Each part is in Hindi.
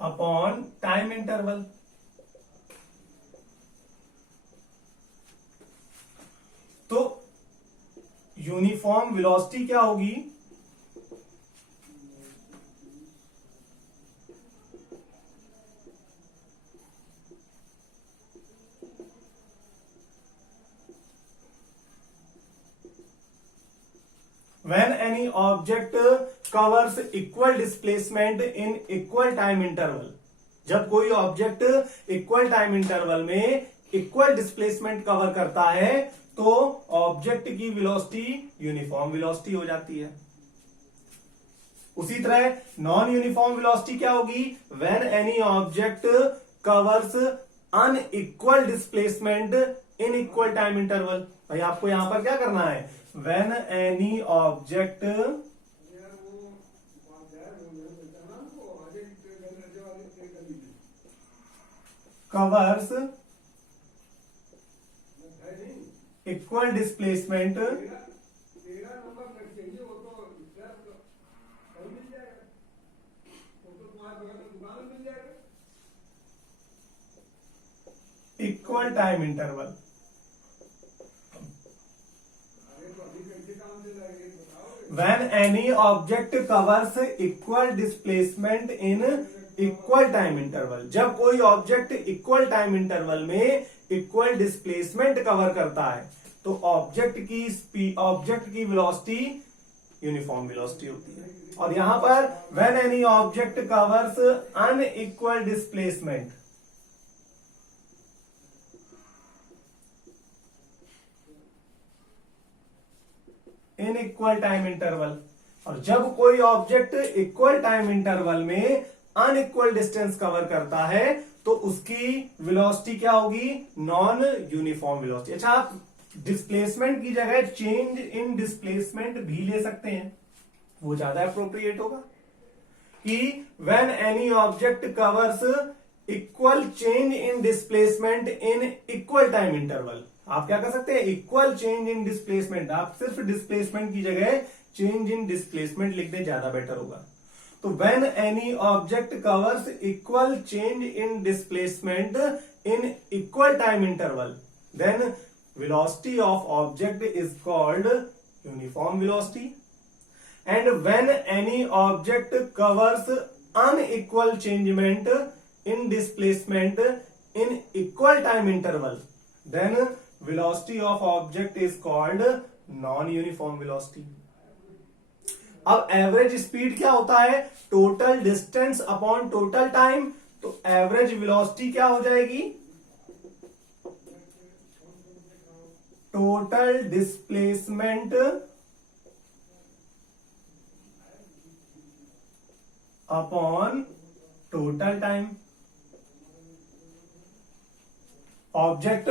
Upon time interval. तो यूनिफॉर्म वेलोसिटी क्या होगी? When any object covers equal displacement in equal time interval, जब कोई ऑब्जेक्ट इक्वल टाइम इंटरवल में इक्वल डिस्प्लेसमेंट कवर करता है तो ऑब्जेक्ट की वेलोसिटी यूनिफॉर्म वेलोसिटी हो जाती है। उसी तरह नॉन यूनिफॉर्म वेलोसिटी क्या होगी? When any object covers unequal displacement in equal time interval. भाई आपको यहां पर क्या करना है? When any object covers equal displacement equal time interval. When any object covers equal displacement in equal time interval, जब कोई ऑब्जेक्ट इक्वल टाइम इंटरवल में इक्वल डिस्प्लेसमेंट कवर करता है तो ऑब्जेक्ट की वेलोसिटी यूनिफॉर्म वेलोसिटी होती है। और यहां पर when any object covers unequal displacement, in equal time interval, और जब कोई ऑब्जेक्ट इक्वल टाइम इंटरवल में अनइक्वल डिस्टेंस कवर करता है तो उसकी वेलोसिटी क्या होगी? Non uniform velocity. अच्छा, आप डिस्प्लेसमेंट की जगह चेंज इन डिस्प्लेसमेंट भी ले सकते हैं, वो ज्यादा अप्रोप्रिएट होगा कि when any object covers equal change in displacement in equal time interval. आप क्या कर सकते हैं? इक्वल चेंज इन डिस्प्लेसमेंट, आप सिर्फ डिस्प्लेसमेंट की जगह चेंज इन डिस्प्लेसमेंट लिख दें, ज्यादा बेटर होगा। तो when any object covers equal change in displacement in equal time interval then velocity of object is called uniform velocity. And when any object covers unequal changement in displacement in equal time interval, then velocity of object is called non-uniform velocity. अब एवरेज स्पीड क्या होता है? Total distance upon total time. तो एवरेज वेलोसिटी क्या हो जाएगी? Total displacement upon total time. Object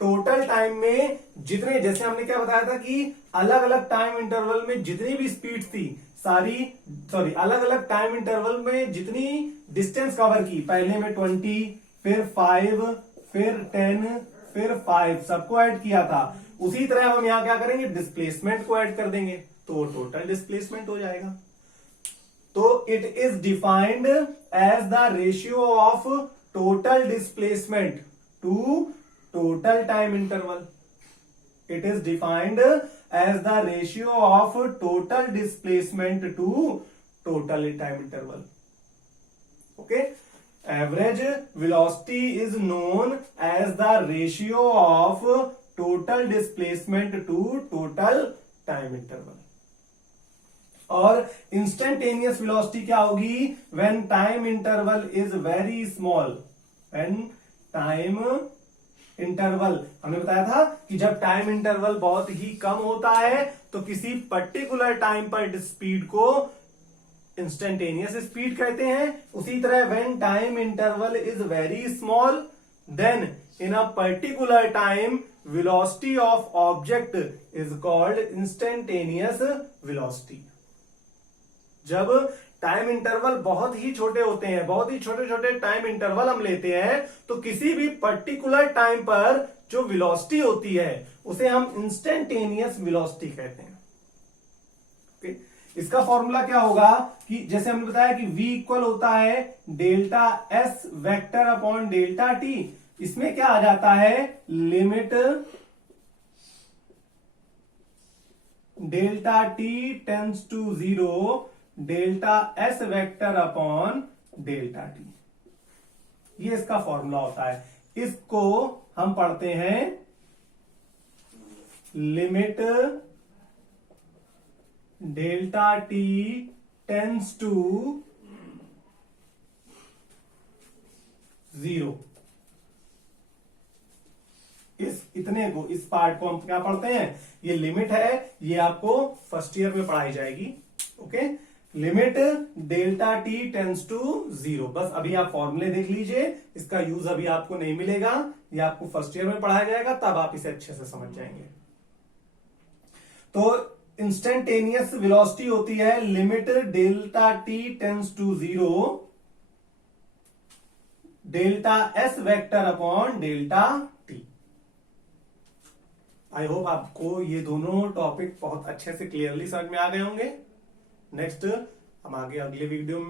total time में जितने, जैसे हमने क्या बताया था कि अलग अलग टाइम इंटरवल में जितनी भी स्पीड थी अलग अलग टाइम इंटरवल में जितनी डिस्टेंस कवर की, पहले में 20, फिर 5, फिर 10, फिर 5, सबको ऐड किया था। उसी तरह हम यहां क्या करेंगे? डिस्प्लेसमेंट को ऐड कर देंगे तो टोटल डिस्प्लेसमेंट हो जाएगा। तो it is defined as the ratio of total displacement to total time interval. It is defined as the ratio of total displacement to total time interval. Okay. Average velocity is known as the ratio of total displacement to total time interval. और इंस्टेंटेनियस वेलोसिटी क्या होगी? When time interval is very small. When time interval, हमने बताया था कि जब टाइम इंटरवल बहुत ही कम होता है तो किसी पर्टिकुलर टाइम पर स्पीड को इंस्टेंटेनियस स्पीड कहते हैं। उसी तरह when time interval is very small then in a particular time velocity of object is called instantaneous velocity. जब टाइम इंटरवल बहुत ही छोटे होते हैं, बहुत ही छोटे छोटे टाइम इंटरवल हम लेते हैं तो किसी भी पर्टिकुलर टाइम पर जो वेलोसिटी होती है उसे हम इंस्टेंटेनियस वेलोसिटी कहते हैं। इसका फॉर्मूला क्या होगा कि जैसे हमने बताया कि v इक्वल होता है delta s vector upon delta t। इसमें क्या आ जाता है, limit delta t tends to 0 delta s vector upon delta t। ये इसका फॉर्मूला होता है। इसको हम पढ़ते हैं limit delta t tends to 0। इस पार्ट को हम क्या पढ़ते हैं, ये लिमिट है, ये आपको फर्स्ट ईयर में पढ़ाई जाएगी। Okay, limit delta t tends to 0। बस अभी आप फॉर्मूले देख लीजिए, इसका यूज अभी आपको नहीं मिलेगा, ये आपको फर्स्ट ईयर में पढ़ाया जाएगा, तब आप इसे अच्छे से समझ जाएंगे। तो इंस्टेंटेनियस वेलोसिटी होती है limit delta t tends to 0 delta s vector upon delta t। I hope आपको ये दोनों टॉपिक बहुत अच्छे से क्लियरली समझ में आ गए होंगे। नेक्स्ट हम आगे अगले वीडियो में